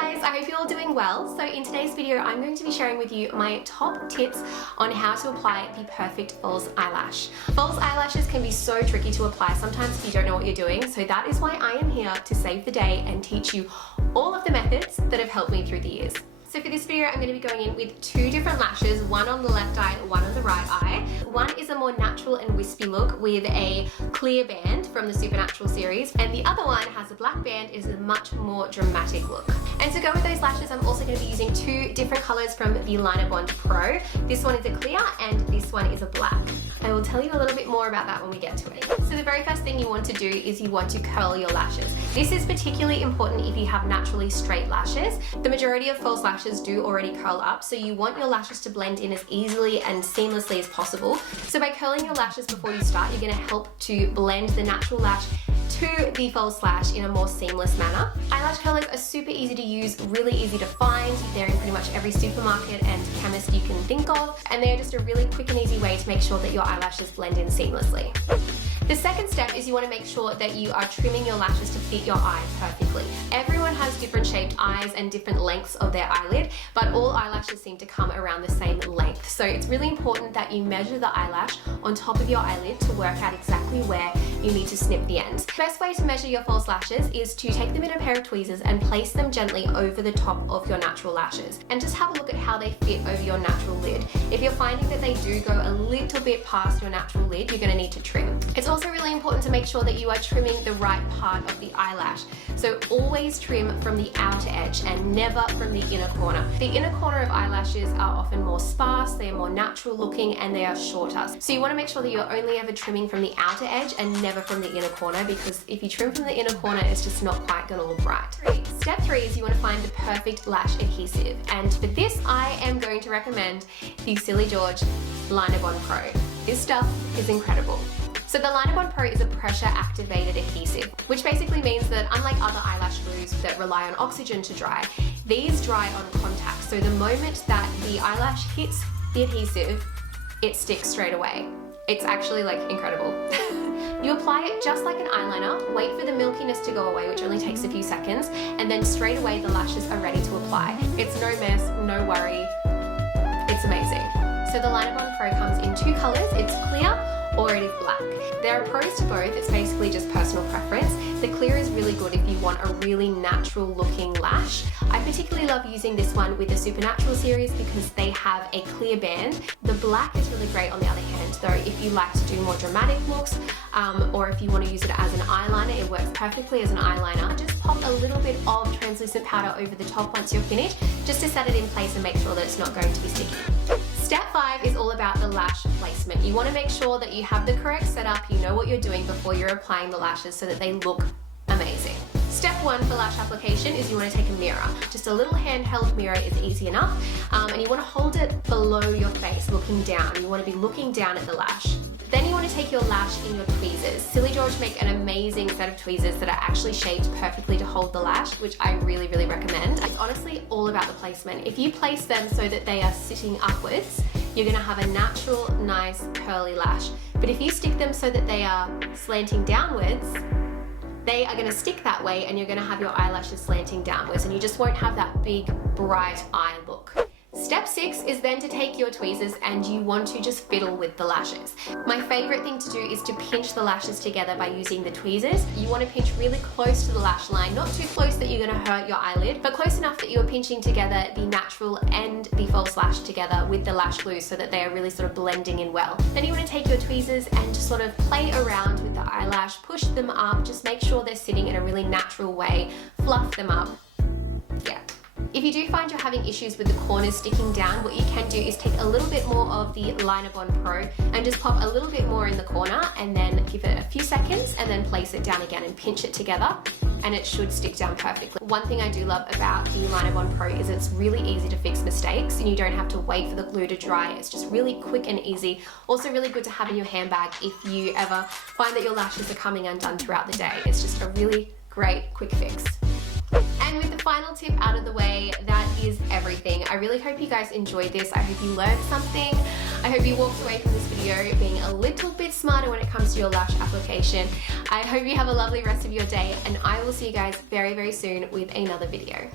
guys, I hope you're all doing well. So in today's video, I'm going to be sharing with you my top tips on how to apply the perfect false eyelash. False eyelashes can be so tricky to apply sometimes if you don't know what you're doing. So that is why I am here to save the day and teach you all of the methods that have helped me through the years. So for this video, I'm going to be going in with two different lashes, one on the left eye, one on the right eye. One is a more natural and wispy look with a clear band from the Supernatural series, and the other one has a black band. It is a much more dramatic look. And to go with those lashes, I'm also going to be using two different colors from the LinerBond Pro. This one is a clear and this one is a black. I will tell you a little bit more about that when we get to it. So the very first thing you want to do is you want to curl your lashes. This is particularly important if you have naturally straight lashes. The majority of false lashes do already curl up, so you want your lashes to blend in as easily and seamlessly as possible. So by curling your lashes before you start, you're going to help to blend the natural lash to the false lash in a more seamless manner. Eyelash curlers are super easy to use, really easy to find. They're in pretty much every supermarket and chemist you can think of, and they're just a really quick and easy way to make sure that your eyelashes blend in seamlessly. The second step is you want to make sure that you are trimming your lashes to fit your eye perfectly. Everyone has different shaped eyes and different lengths of their eyelid, but all eyelashes seem to come around the same length. So it's really important that you measure the eyelash on top of your eyelid to work out exactly where you need to snip the ends. The best way to measure your false lashes is to take them in a pair of tweezers and place them gently over the top of your natural lashes, and just have a look at how they fit over your natural lid. If you're finding that they do go a little bit past your natural lid, you're going to need to trim. It's also really important to make sure that you are trimming the right part of the eyelash. So always trim from the outer edge and never from the inner corner. The inner corner of eyelashes are often more sparse, they are more natural looking, and they are shorter. So you want to make sure that you're only ever trimming from the outer edge and never from the inner corner, because if you trim from the inner corner, it's just not quite going to look right. Step 3 is you want to find the perfect lash adhesive. And for this, I am going to recommend the Silly George LinerBond Pro. This stuff is incredible. So the LinerBond Pro is a pressure activated adhesive, which basically means that unlike other eyelash glues that rely on oxygen to dry, these dry on contact. So the moment that the eyelash hits the adhesive, it sticks straight away. It's actually like incredible. You apply it just like an eyeliner, wait for the milkiness to go away, which only takes a few seconds, and then straight away the lashes are ready to apply. It's no mess, no worry. It's amazing. So the LinerBond Pro comes in two colors. It's clear or it is black. There are pros to both. It's basically just personal preference. The clear is really good if you want a really natural looking lash. I particularly love using this one with the Supernatural series because they have a clear band. The black is really great on the other hand, though, if you like to do more dramatic looks, or if you want to use it as an eyeliner, it works perfectly as an eyeliner. Just pop a little bit of translucent powder over the top once you're finished, just to set it in place and make sure that it's not going to be sticky. Step 5 is all about the lash placement. You want to make sure that you have the correct setup, you know what you're doing before you're applying the lashes so that they look amazing. Step 1 for lash application is you want to take a mirror. Just a little handheld mirror is easy enough, and you want to hold it below your face, looking down. You want to be looking down at the lash. Then you want to take your lash in your tweezers. Silly George make an amazing set of tweezers that are actually shaped perfectly to hold the lash, which I really, really recommend. It's honestly all about the placement. If you place them so that they are sitting upwards, you're going to have a natural, nice, curly lash. But if you stick them so that they are slanting downwards, they are going to stick that way and you're going to have your eyelashes slanting downwards, and you just won't have that big, bright eye look. Step 6 is then to take your tweezers and you want to just fiddle with the lashes. My favorite thing to do is to pinch the lashes together by using the tweezers. You want to pinch really close to the lash line, not too close that you're going to hurt your eyelid, but close enough that you're pinching together the natural and the false lash together with the lash glue so that they are really sort of blending in well. Then you want to take your tweezers and just sort of play around with the eyelash, push them up, just make sure they're sitting in a really natural way, fluff them up. Yeah. If you do find you're having issues with the corners sticking down, what you can do is take a little bit more of the LinerBond Pro and just pop a little bit more in the corner, and then give it a few seconds and then place it down again and pinch it together, and it should stick down perfectly. One thing I do love about the LinerBond Pro is it's really easy to fix mistakes and you don't have to wait for the glue to dry. It's just really quick and easy. Also really good to have in your handbag if you ever find that your lashes are coming undone throughout the day. It's just a really great quick fix. And with the final tip out of the way, that is everything. I really hope you guys enjoyed this. I hope you learned something. I hope you walked away from this video being a little bit smarter when it comes to your lash application. I hope you have a lovely rest of your day, and I will see you guys very, very soon with another video.